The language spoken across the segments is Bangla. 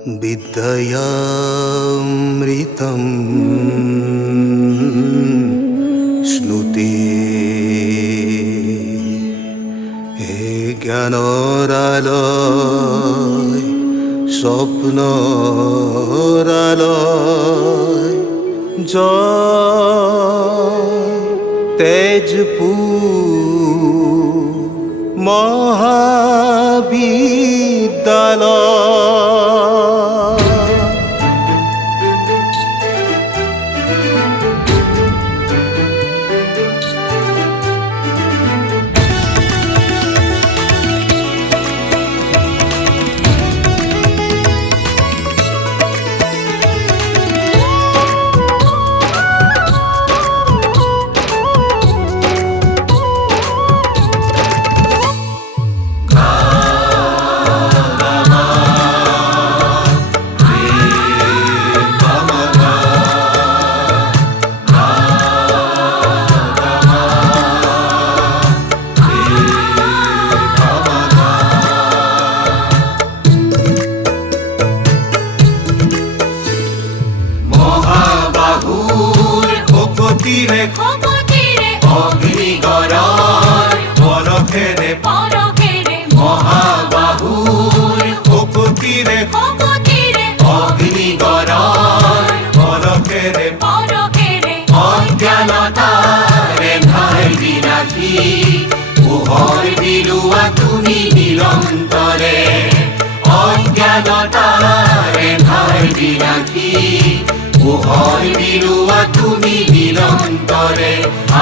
विद्यामृतं श्नुते हे ज्ञानरालय स्वप्नरालय जय तेजपुर महाविद्यालय। অগ্নিগড়ার পরখেরে মহাবাহুর কপতিরে অগ্নিগড়ার পরখেরে অজ্ঞানতারে ঠাই বিনাশী পোহর বিলুয়া তুমি নিরন্তরে অজ্ঞানতারে ঠাই বিনাশী পোহর বিলুয়া তুমি নিরন্তরে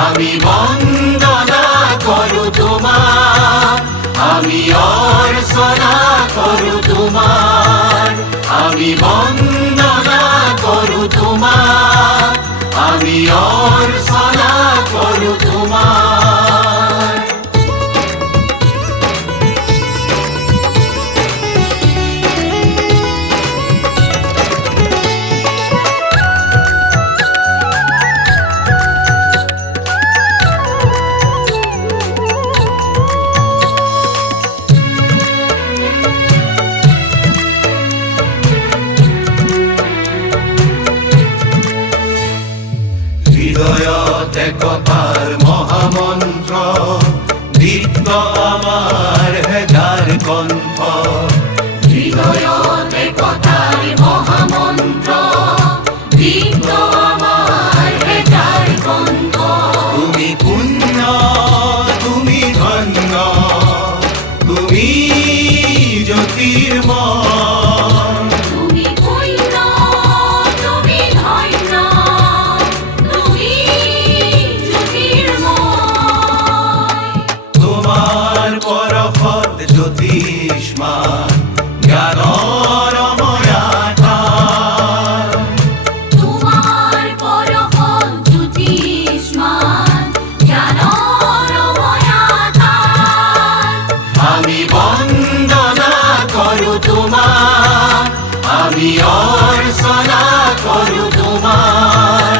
আমি বন্দনা করু তোমার আমি অর্চনা করু তোমার আমি বন্দনা করু তোমার আমি অর্চনা করু তোমার। হৃদয়তে কথার মহামন্ত্র দীপ্ত আমার হেজার কণ্ঠ হৃদয়তে কথার মহামন্ত্র দীপ্ত আমার হেজার কণ্ঠ তুমি পুণ্য তুমি ধন্য তুমি জ্যোতির্ময় জ্যোতিষ্মান জ্ঞানরময়াকার তোমার পরফল জ্যোতিষ্মান জ্ঞানরময়াকার আমি বন্দনা করু তোমার আমি অর্চনা করু তোমার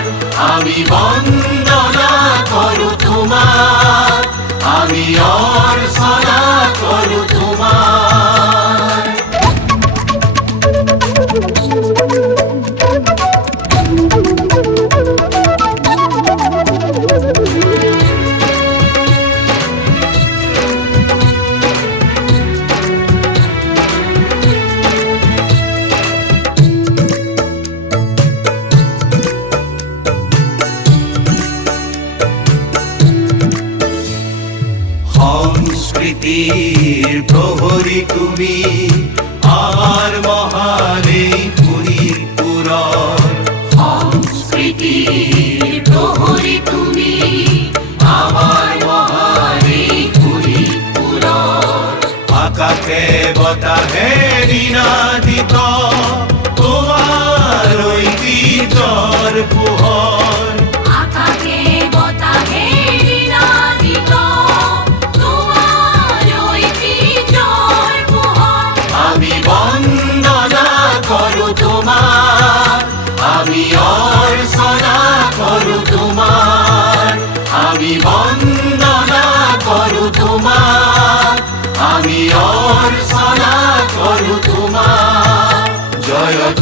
আমি বন্দনা করু তোমার আমি অর্চনা করু তোমার। সংস্কৃতির প্রহরী তুমি আমার মহানে পুরীর পুরর সংস্কৃতির প্রহরী তুমি আমার মহানে পুরীর পুরর আকাশে বতাহে নিনাদিত তোমার ঐতিহ্যর পুহর আকাশে বতাহে নিনাদিত তোমার ঐতিহ্যর পুহর আমি বন্দনা করু তোমার আমি অর্চনা করু তোমার আমি বন্দনা করু তোমার আমি অর্চনা করু তোমার। জয়